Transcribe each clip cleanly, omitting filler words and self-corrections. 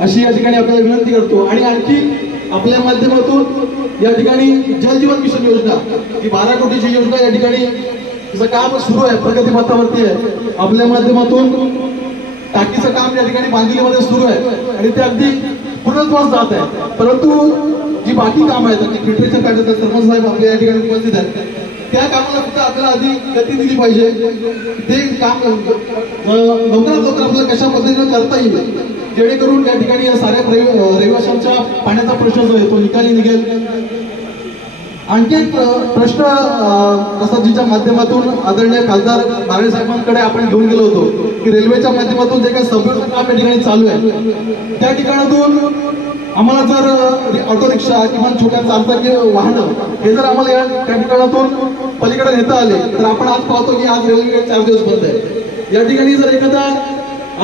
अशी या ठिकाणी आपल्याला विनंती करतो। आणि आणखी आपल्या माध्यमातून या ठिकाणी जल जीवन मिशन योजना ही 12 कोटीची योजना या ठिकाणी तिचं काम सुरू आहे, प्रगती पथावरती आहे। आपल्या माध्यमातून टाकीचं काम या ठिकाणी बांधिलीमध्ये सुरू आहे आणि ते अगदी पूर्णत्वास जात आहे। परंतु जी बाकी काम आहेत, फिल्टरेशन काढण्याचं सरपंच साहेब आपल्या या ठिकाणी उपस्थित आहेत, त्या कामाला फक्त आपल्याला आधी गती दिली पाहिजे। ते काम लवकरात लवकर आपल्याला कशा पद्धतीने करता येईल, जेणेकरून या ठिकाणी या साऱ्या रहिवाशांच्या पाण्याचा प्रश्न जो आहे तो निकाली निघेल। आणखी एक प्रश्न प्रसादजीच्या माध्यमातून आदरणीय खासदार नारायण साहेबांकडे आपण घेऊन गेलो होतो की रेल्वेच्या माध्यमातून जे काही सबवेचं काम या ठिकाणी चालू आहे, त्या ठिकाणातून आम्हाला जर ऑटो रिक्षा किंवा छोट्या चारचाकी वाहनं हे जर आम्हाला त्या ठिकाणातून पलीकडे नेता आले तर आपण आज पाहतो की आज रेल्वे 4 दिवस बंद आहे। या ठिकाणी जर एखादा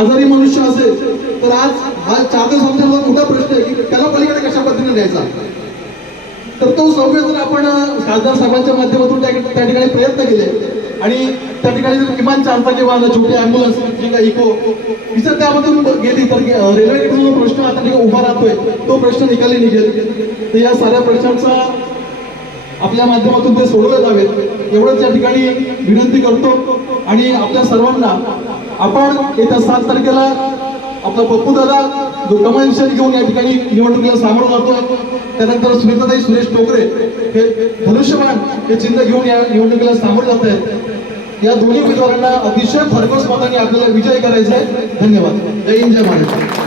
आजारी मनुष्य असेल तर आज हा 4 दिवस आमच्यासमोर मोठा प्रश्न आहे की त्याला पलीकडे कशा पद्धतीने न्यायचा। तर तो सौव्य जर आपण खासदार साहेबांच्या माध्यमातून त्या ठिकाणी प्रयत्न केले आणि त्या ठिकाणी जर किमान चारचाकी वाहनं, छोटे ॲम्ब्युलन्स जे काही इको ही जर त्यामधून गेली तर रेल्वेचा जो प्रश्न आता ठिकाणी उभा राहतोय तो प्रश्न निकाली निघेल। तर या साऱ्या प्रश्नांचा आपल्या माध्यमातून ते सोडवले जावेत एवढंच या ठिकाणी विनंती करतो। आणि आपल्या सर्वांना आपण येत्या 7 तारखेला आपला पप्पू दादा जो कमाल विषय घेऊन या ठिकाणी निवडणुकीला सामोरं जातोय, त्यानंतर सुनीताताई सुरेश टोकरे हे धनुष्यबाण हे चिन्ह घेऊन या निवडणुकीला सामोरं जात आहेत। या दोन्ही उमेदवारांना अतिशय भरघोस मतांनी आपल्याला विजय करायचा आहे। धन्यवाद। जय हिंद, जय महाराष्ट्र।